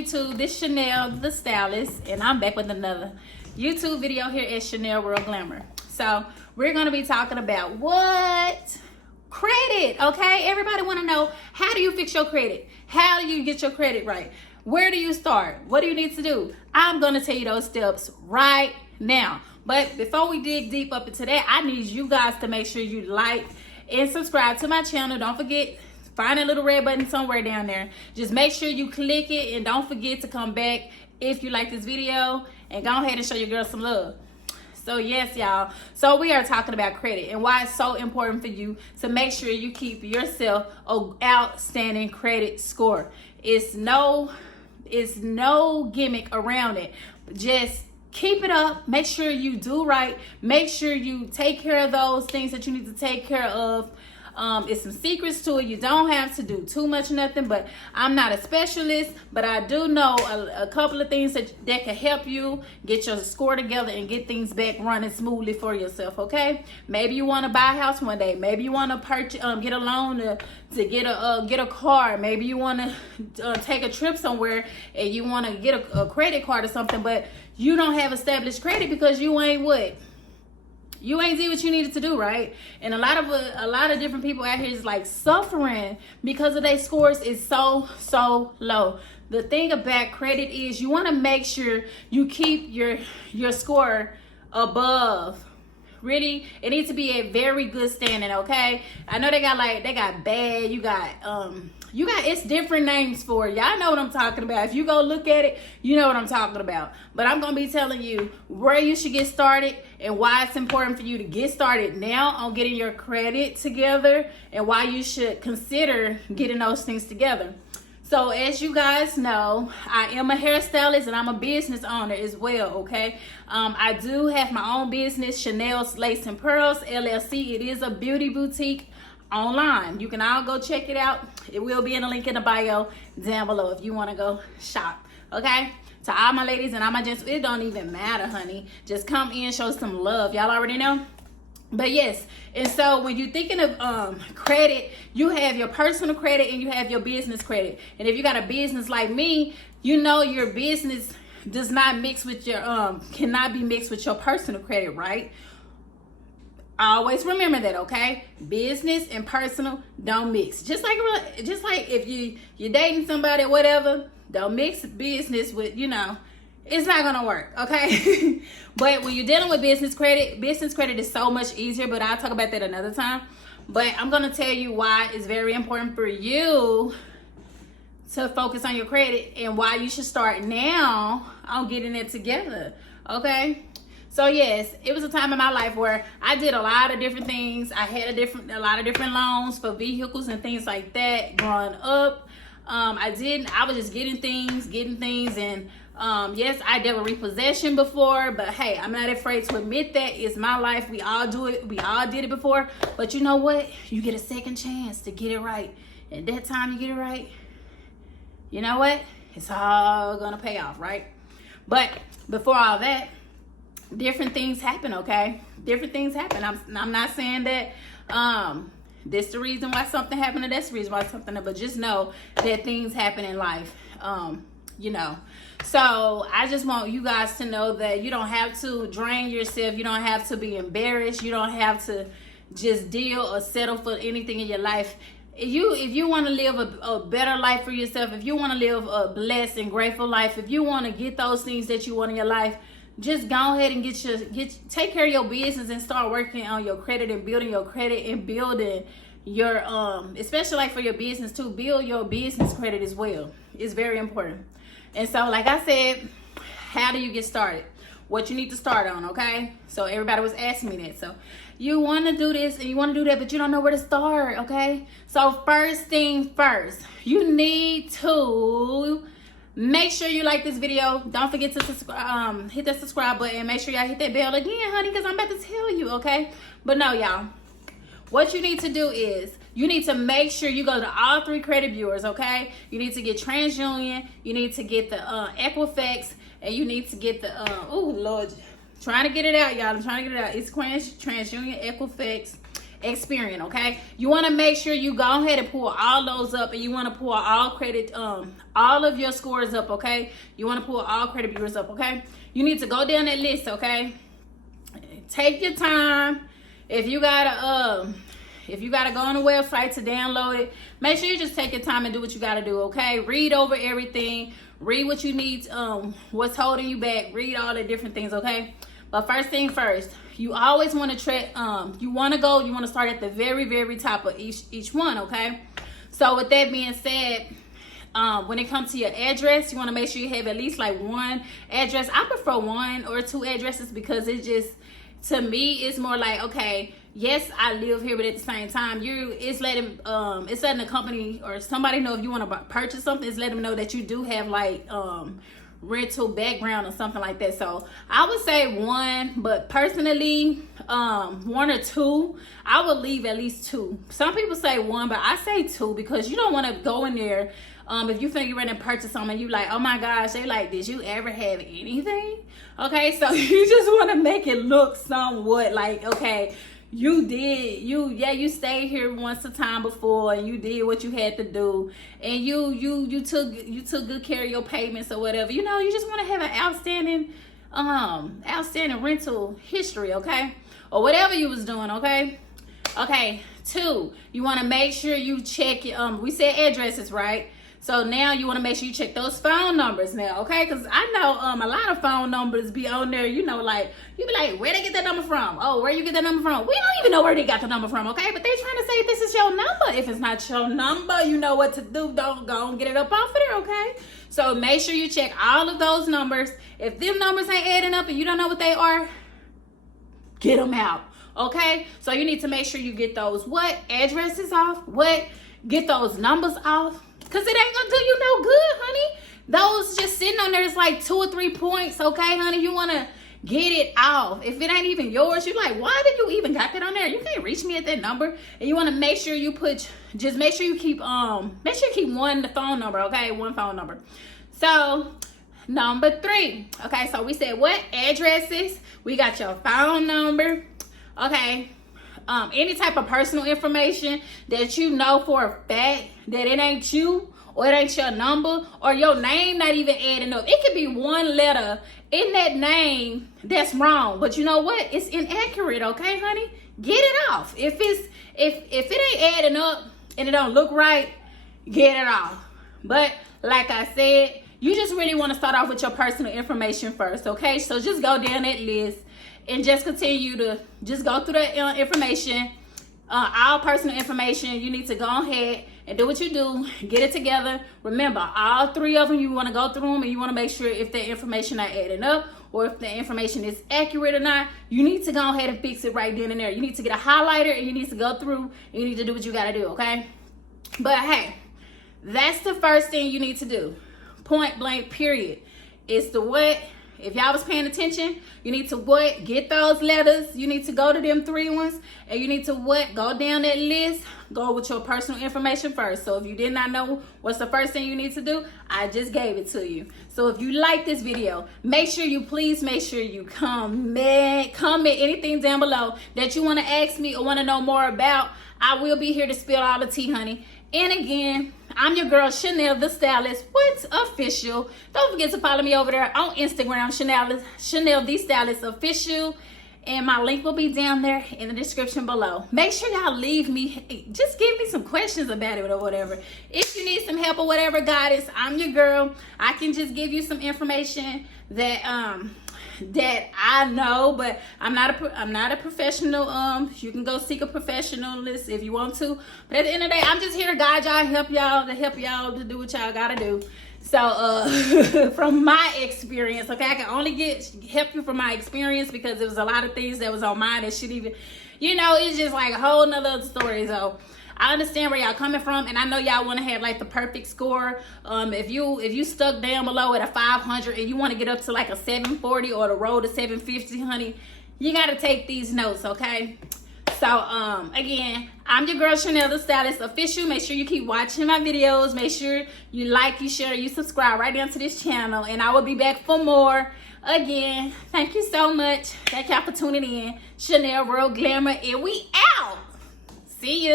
YouTube? This is Chanel, the stylist, and I'm back with another YouTube video here at Chanel World Glamour. So we're going to be talking about what? Credit, okay? Everybody want to know, how do you fix your credit? How do you get your credit right? Where do you start? What do you need to do? I'm going to tell you those steps right now. But before we dig deep up into that, I need you guys to make sure you like and subscribe to my channel. Don't forget, find a little red button somewhere down there. Just make sure you click it, and don't forget to come back if you like this video, and go ahead and show your girl some love. So yes, y'all, so we are talking about credit and why it's so important for you to make sure you keep yourself an outstanding credit score. It's no gimmick around it. Just keep it up. Make sure you do right. Make sure you take care of those things that you need to take care of. It's some secrets to it. You don't have to do too much nothing, but I'm not a specialist, but I do know a couple of things that can help you get your score together and get things back running smoothly for yourself, okay? Maybe you want to buy a house one day. Maybe you want to purchase, get a loan to get a car. Maybe you want to take a trip somewhere and you want to get a credit card or something, but you don't have established credit because you ain't what? You ain't did what you needed to do, right? And a lot of different people out here is like suffering because of their scores is so low. The thing about credit is you want to make sure you keep your score above. Really, it needs to be a very good standing, okay? I know they got bad, you got it's different names for it. Y'all know what I'm talking about. If you go look at it, you know what I'm talking about. But I'm gonna be telling you where you should get started and why it's important for you to get started now on getting your credit together, and why you should consider getting those things together. So as you guys know, I am a hairstylist and I'm a business owner as well, okay? I do have my own business, Chanel's Lace and Pearls, LLC. It is a beauty boutique online. You can all go check it out. It will be in the link in the bio down below if you want to go shop, okay? To all my ladies and all my gents, it don't even matter, honey. Just come in, show some love. Y'all already know. But yes, and so when you're thinking of credit, you have your personal credit and you have your business credit. And if you got a business like me, you know your business does not mix with your cannot be mixed with your personal credit, right? Always remember that, okay? Business and personal don't mix. Just like if you're dating somebody or whatever, don't mix business with, it's not gonna work, okay? But when you're dealing with business credit is so much easier, but I'll talk about that another time. But I'm gonna tell you why it's very important for you to focus on your credit and why you should start now on getting it together, okay? So yes, it was a time in my life where I did a lot of different things. I had a lot of different loans for vehicles and things like that growing up. I was just getting things, and yes, I dealt with repossession before, but hey, I'm not afraid to admit that. It's my life. We all do it. We all did it before. But you know what? You get a second chance to get it right. And that time you get it right, you know what? It's all gonna pay off, right? But before all that, different things happen, okay? Different things happen. I'm not saying that this the reason why something happened or that's the reason why something, but just know that things happen in life, So I just want you guys to know that you don't have to drain yourself. You don't have to be embarrassed. You don't have to just deal or settle for anything in your life. If you want to live a better life for yourself, if you want to live a blessed and grateful life, if you want to get those things that you want in your life, just go ahead and take care of your business and start working on your credit and building your credit and building your especially like for your business too, build your business credit as well. It's very important. And so like I said, how do you get started? What you need to start on, okay? So everybody was asking me that. So you want to do this and you want to do that, but you don't know where to start, okay? So first thing first, you need to make sure you like this video. Don't forget to subscribe, hit that subscribe button. Make sure y'all hit that bell again, honey, because I'm about to tell you, okay? But no, y'all, what you need to do is you need to make sure you go to all 3 credit bureaus, okay? You need to get TransUnion, you need to get the Equifax, and you need to get the, oh, Lord, trying to get it out, y'all. I'm trying to get it out. It's TransUnion, Equifax, Experian, okay? You want to make sure you go ahead and pull all those up, and you want to pull all credit, all of your scores up, okay? You want to pull all credit bureaus up, okay? You need to go down that list, okay? Take your time. If you gotta go on the website to download it, make sure you just take your time and do what you gotta do, okay? Read over everything. Read what you need, what's holding you back. Read all the different things, okay? But first thing first, you always want to you want to start at the very, very top of each one, okay? So with that being said, when it comes to your address, you want to make sure you have at least like one address. I prefer 1 or 2 addresses because it just, to me, it's more like, okay, yes, I live here, but at the same time, it's letting the company or somebody know if you want to purchase something. It's letting them know that you do have like rental background or something like that. So I would say 1, but personally, 1 or 2. I would leave at least 2. Some people say 1, but I say 2 because you don't want to go in there. If you think you're ready to purchase something, you like, oh my gosh, they like, did you ever have anything? Okay, so you just want to make it look somewhat like, okay, you stayed here once a time before, and you did what you had to do, and you took good care of your payments or whatever. You know, you just want to have an outstanding rental history, okay, or whatever you was doing, okay. 2, you want to make sure you check we said addresses, right? So now you want to make sure you check those phone numbers now, okay? Because I know a lot of phone numbers be on there, you know, like, you be like, where they get that number from? Oh, where you get that number from? We don't even know where they got the number from, okay? But they trying to say this is your number. If it's not your number, you know what to do. Don't go and get it up off of there, okay? So make sure you check all of those numbers. If them numbers ain't adding up and you don't know what they are, get them out, okay? So you need to make sure you get those addresses off, get those numbers off. Because it ain't going to do you no good, honey. Those just sitting on there is like 2 or 3 points, okay, honey? You want to get it off. If it ain't even yours, you're like, why did you even got that on there? You can't reach me at that number. And you want to make sure you keep 1 phone number, okay? 1 phone number. So, number 3. Okay, so we said what? Addresses. We got your phone number. Okay. Any type of personal information that you know for a fact that it ain't you, or it ain't your number, or your name not even adding up. It could be 1 letter in that name that's wrong, but you know what? It's inaccurate, okay, honey? Get it off. If it ain't adding up and it don't look right, get it off. But like I said, you just really want to start off with your personal information first, okay? So just go down that list and just continue to just go through the information, all personal information. You need to go ahead and do what you do, get it together. Remember, all 3 of them, you want to go through them, and you want to make sure if the information not adding up, or if the information is accurate or not. You need to go ahead and fix it right then and there. You need to get a highlighter, and you need to go through, and you need to do what you got to do, okay? But hey, that's the first thing you need to do. Point blank, period. It's the what? If y'all was paying attention, you need to what? Get those letters. You need to go to them 3 ones, and you need to what? Go down that list. Go with your personal information first. So if you did not know what's the first thing you need to do, I just gave it to you. So if you like this video, make sure you comment anything down below that you want to ask me or want to know more about. I will be here to spill all the tea, honey. And again, I'm your girl, Chanel the Stylist. What's official? Don't forget to follow me over there on Instagram, Chanel the Stylist Official. And my link will be down there in the description below. Make sure y'all just give me some questions about it or whatever. If you need some help or whatever, guidance, I'm your girl. I can just give you some information that I know, but I'm not a professional. You can go seek a professionalist if you want to. But at the end of the day, I'm just here to guide y'all, help y'all to do what y'all gotta do. So from my experience, okay, I can only help you from my experience because there was a lot of things that was on mine that should even, it's just like a whole nother story. So I understand where y'all coming from, and I know y'all want to have like the perfect score. If you stuck down below at a 500 and you want to get up to like a 740 or the road to 750, honey, you got to take these notes, okay? So again, I'm your girl, Chanel the Stylist Official. Make sure you keep watching my videos. Make sure you like, you share, you subscribe right down to this channel, and I will be back for more. Again, thank you so much. Thank y'all for tuning in. Chanel World Glamour, and we out. See you.